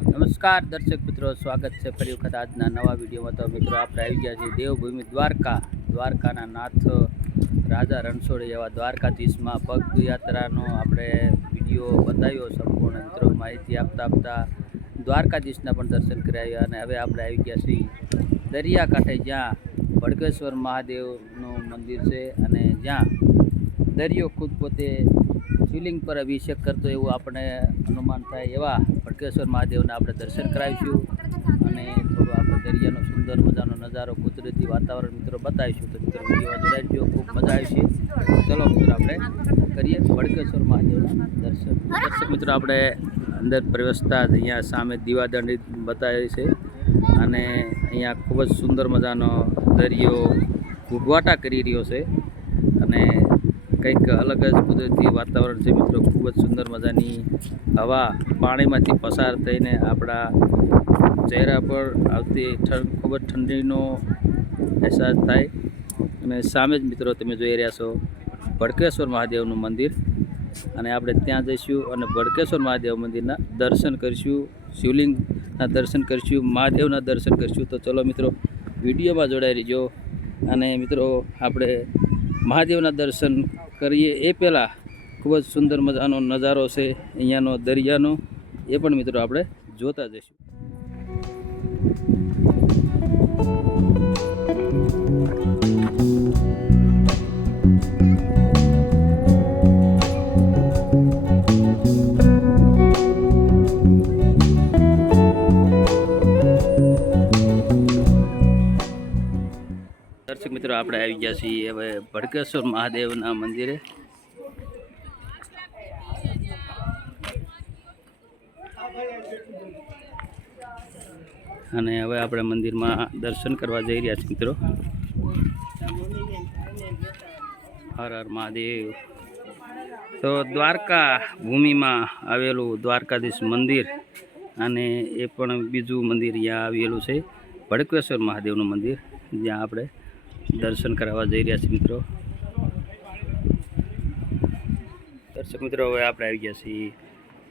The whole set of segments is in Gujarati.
નમસ્કાર દર્શક મિત્રો, સ્વાગત છે ફરી વખત આજના નવા વિડીયોમાં। તો મિત્રો આપણે આવી ગયા છીએ દેવભૂમિ દ્વારકાના નાથ રાજા રણછોડ એવા દ્વારકાધીશમાં પગયાત્રાનો આપણે વિડીયો બતાવ્યો સંપૂર્ણ મિત્રો માહિતી આપતા દ્વારકાધીશના પણ દર્શન કરાવ્યા। અને હવે આપણે આવી ગયા છીએ દરિયાકાંઠે, જ્યાં ભડકેશ્વર મહાદેવનું મંદિર છે અને જ્યાં દરિયો ખુદ પોતે શિવલિંગ પર અભિષેક કરતો એવું આપણે અનુમાન થાય એવા ભડકેશ્વર મહાદેવના આપણે દર્શન કરાવીશું અને થોડો આપણે દરિયાનો સુંદર મજાનો નજારો, કુદરતી વાતાવરણ મિત્રો બતાવીશું। તો મિત્રો વિડીયોમાં જોડાઈ ખૂબ મજા આવશે। ચલો મિત્રો આપણે કરીએ ભડકેશ્વર મહાદેવના દર્શન। દર્શક મિત્રો આપણે અંદર પ્રવેશતા જ અહીંયા સામે દીવાદંડી બતાવે છે અને અહીંયા ખૂબ જ સુંદર મજાનો દરિયો ઘૂંઘવાટા કરી રહ્યો છે અને કંઈક અલગ જ કુદરતી વાતાવરણ છે મિત્રો। ખૂબ જ સુંદર મજાની હવા પાણીમાંથી પસાર થઈને આપણા ચહેરા પર આવતી ખૂબ જ ઠંડીનો અહેસાસ થાય। અને સામે જ મિત્રો તમે જોઈ રહ્યા છો ભડકેશ્વર મહાદેવનું મંદિર અને આપણે ત્યાં જઈશું અને ભડકેશ્વર મહાદેવ મંદિરના દર્શન કરીશું, શિવલિંગના દર્શન કરીશું, મહાદેવના દર્શન કરીશું। તો ચલો મિત્રો વિડીયોમાં જોડાઈ રહીજો અને મિત્રો આપણે મહાદેવના દર્શન કરીએ એ પહેલાં ખૂબ જ સુંદર મજાનો નજારો છે અહીંયાનો દરિયાનો, એ પણ મિત્રો આપણે જોતા જઈશું। દર્શક મિત્રો આપણે આવી ગયા છીએ હવે ભડકેશ્વર મહાદેવના મંદિરે અને હવે આપણે મંદિરમાં દર્શન કરવા જઈ રહ્યા છીએ મિત્રો। હર હર મહાદેવ। તો દ્વારકા ભૂમિમાં આવેલું દ્વારકાધીશ મંદિર અને એ પણ બીજું મંદિર અહીંયા આવેલું છે ભડકેશ્વર મહાદેવનું મંદિર, જ્યાં આપણે દર્શન કરવા જઈ રહ્યા છીએ મિત્રો। દર્શક મિત્રો હવે આપણે આવી ગયા છીએ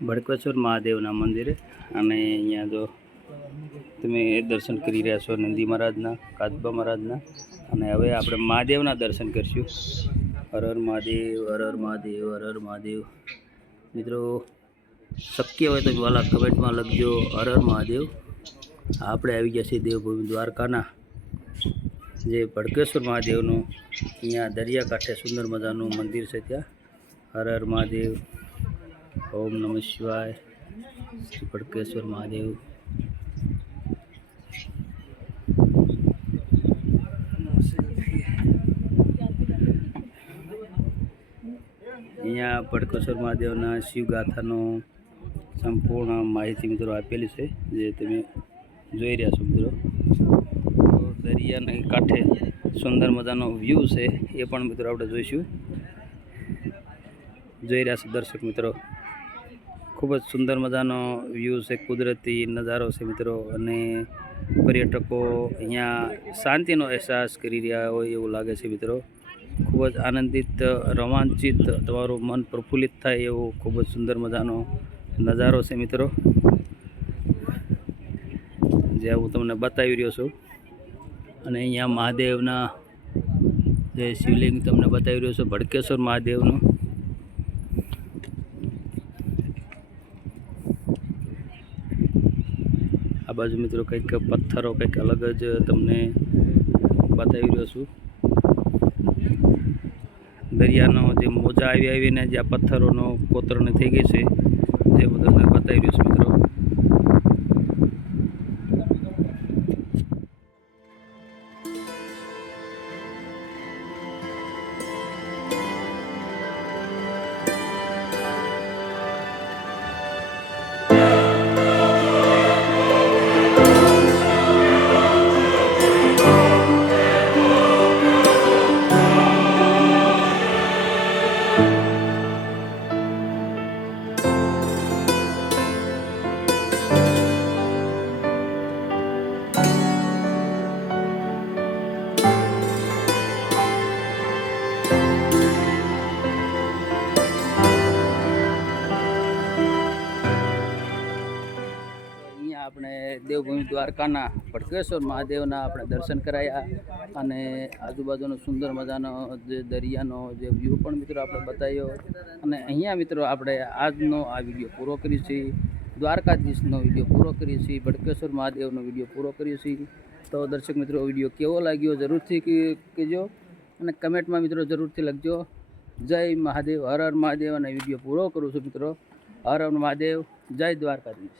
ભડકેશ્વર મહાદેવના મંદિરે અને અહીંયા જો તમે દર્શન કરી રહ્યા છો નંદી મહારાજના, કાચબા મહારાજના, અને હવે આપણે મહાદેવના દર્શન કરીશું। હર હર મહાદેવ, હર હર મહાદેવ, હર હર મહાદેવ। મિત્રો શક્ય હોય તો વાલા કમેન્ટમાં લખજો હર હર મહાદેવ। આપણે આવી ગયા છીએ દેવભૂમિ દ્વારકાના જે ભડકેશ્વર મહાદેવનું અહીંયા દરિયાકાંઠે સુંદર મજાનું મંદિર છે, ત્યાં હર હર મહાદેવ, ઓમ નમઃ શિવાય, શ્રી ભડકેશ્વર મહાદેવ। અહીંયા ભડકેશ્વર મહાદેવના શિવગાથાનો સંપૂર્ણ માહિતી મિત્રો આપેલી છે, જે તમે જોઈ રહ્યા છો મિત્રો। દરિયાના કાંઠે સુંદર મજાનો વ્યૂ છે, એ પણ મિત્રો આપણે જોઈશું। જોઈ રહ્યા છો દર્શક મિત્રો, ખૂબ જ સુંદર મજાનો વ્યૂ છે, કુદરતી નજારો છે મિત્રો, અને પર્યટકો અહીંયા શાંતિનો અહેસાસ કરી રહ્યા હોય એવું લાગે છે મિત્રો। ખૂબ જ આનંદિત, રોમાંચિત, તમારું મન પ્રફુલ્લિત થાય એવો ખૂબ જ સુંદર મજાનો નજારો છે મિત્રો, જે હું તમને બતાવી રહ્યો છું। અને અહીંયા મહાદેવના જે શિવલિંગ તમને બતાવી રહ્યો છું ભડકેશ્વર મહાદેવનું। આ બાજુ મિત્રો કંઈક પથ્થરો કંઈક અલગ જ તમને બતાવી રહ્યો છું। દરિયાનો જે મોજા આવીને જે આ પથ્થરોનો કોતરણી થઈ ગઈ છે, જે હું તમને બતાવી રહ્યો છું મિત્રો। આપણે દેવભૂમિ દ્વારકાના ભટકેશ્વર મહાદેવના આપણે દર્શન કરાયા અને આજુબાજુનો સુંદર મજાનો જે દરિયાનો જે વ્યૂ પણ મિત્રો આપણે બતાવ્યો અને અહીંયા મિત્રો આપણે આજનો આ વિડીયો પૂરો કરીએ છીએ. દ્વારકાધીશનો વિડીયો પૂરો કરીએ છીએ, ભટકેશ્વર મહાદેવનો વિડીયો પૂરો કરીએ છીએ. તો દર્શક મિત્રો વિડીયો કેવો લાગ્યો જરૂરથી કહેજો અને કમેન્ટમાં મિત્રો જરૂરથી લખજો. જય મહાદેવ, હર હર મહાદેવ. અને વિડીયો પૂરો કરું છું મિત્રો. હર હર મહાદેવ, જય દ્વારકાધીશ.